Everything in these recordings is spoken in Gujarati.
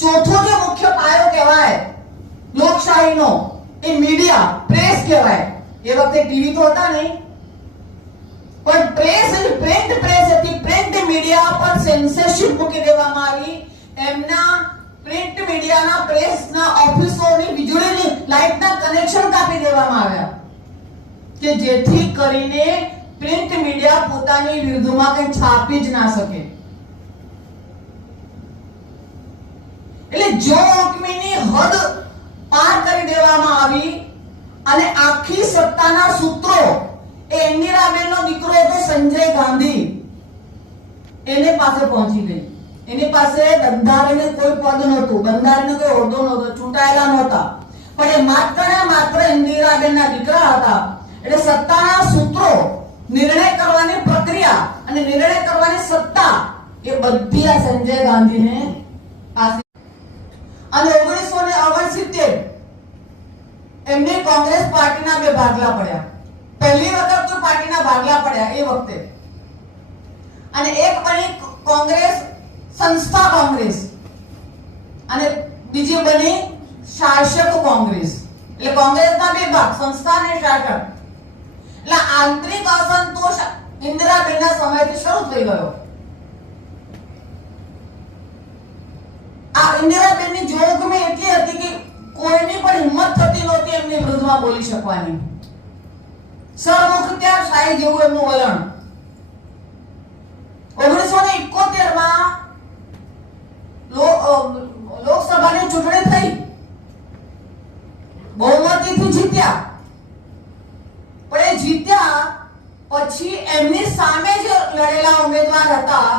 ચોથો જે મુખ્ય પાયો કહેવાય લોકશાહીનો એ મીડિયા પ્રેસ કહેવાય। એ વખતે ટીવી તો હતા નહીં, પણ પ્રેસ એટલે પ્રિન્ટ પ્રેસ હતી। પ્રિન્ટ મીડિયા પર સેન્સરશિપ મૂકી દેવામાં આવી। એમના પ્રિન્ટ મીડિયાના પ્રેસના ઓફિસોની વીજળીની લાઇટના કનેક્શન કાપી દેવામાં આવ્યા કે જેથી કરીને પ્રિન્ટ મીડિયા પોતાની વિરુદ્ધમાં કંઈ છાપી જ ના શકે। એટલે જોખમીની હદ પાર કરી દેવામાં આવી અને આખી સત્તાના સૂત્રો એ ઇન્દિરાબેનનો દીકરો હતો સંજય ગાંધી એને પાસે પહોંચી ગઈ। એની પાસે બંધારણને કોઈ પદ નહોતું, બંધારણનો કોઈ હોદ્દો નહોતો, ચૂંટાયેલા નહોતા, પણ એ માત્ર ને માત્ર ઇન્દિરાબેનના દીકરા હતા। એટલે સત્તાના સૂત્રો, નિર્ણય કરવાની પ્રક્રિયા અને નિર્ણય કરવાની સત્તા એ બધી આ સંજય ગાંધીને પાસે। અને 1969 એમને કોંગ્રેસ પાર્ટીના બે ભાગલા પડ્યા। પહેલી વખત તો પાર્ટીના ભાગલા પડ્યા એ વખતે, અને એક બની કોંગ્રેસ સંસ્થા કોંગ્રેસ અને બીજી બની શાસક કોંગ્રેસ। એટલે કોંગ્રેસના બે ભાગ, સંસ્થા અને શાસક। એટલે આંતરિક અસંતોષ ઇન્દિરાબેનના સમયથી શરૂ થઈ ગયો। આ ઇન્દિરાબેનની જોગમી એટલી હતી કે કોઈની પણ હિંમત થતી નહોતી એમની વિરુદ્ધમાં બોલી શકવાની। સરમુખત્યારશાહી જેવું એમનું વલણ। 1971 માં લોકસભાની ચૂંટણી થઈ, બહુમતીથી જીત્યા, પણ એ જીત્યા પછી એમની સામે જે લડેલા ઉમેદવાર હતા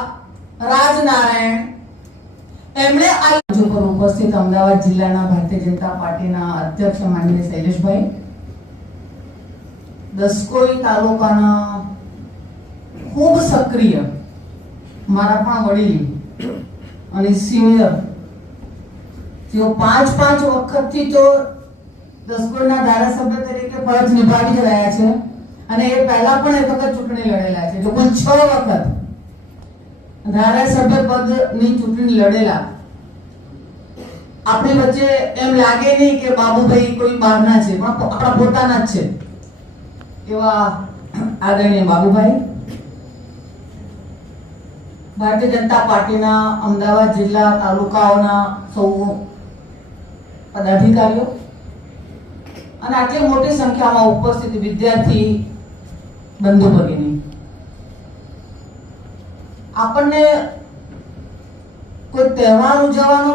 રાજનારાયણ, એમણે આ પર ઉપસ્થિત અમદાવાદ જિલ્લાના ભારતીય જનતા પાર્ટીના અધ્યક્ષ માનનીય શૈલેષભાઈ, દસકોઈ તાલુકાના ખૂબ સક્રિય મારા પણ વડીલ અને સિનિયર, જેઓ 5 વખતથી તો દસકોઈના ધારાસભ્ય તરીકે ફરજ નિભાવી જ રહ્યા છે, અને એ પહેલા પણ એક વખત ચૂંટણી લડેલા છે, જો પણ 6 વખત ધારાસભ્ય પદની ચૂંટણી લડેલા। આપણી વચ્ચે એમ લાગે નહીં કે બાબુભાઈ કોઈ બહારના છે, પણ આપણા પોતાના જ છે એવા આદરણીય બાબુભાઈ, ભારતીય જનતા પાર્ટીના અમદાવાદ જિલ્લા તાલુકાઓના સૌ પદાધિકારીઓ અને આટલી મોટી સંખ્યામાં ઉપસ્થિત વિદ્યાર્થી બંધુ ભગીની, આપણને કોઈ તહેવાર ઉજવવાનો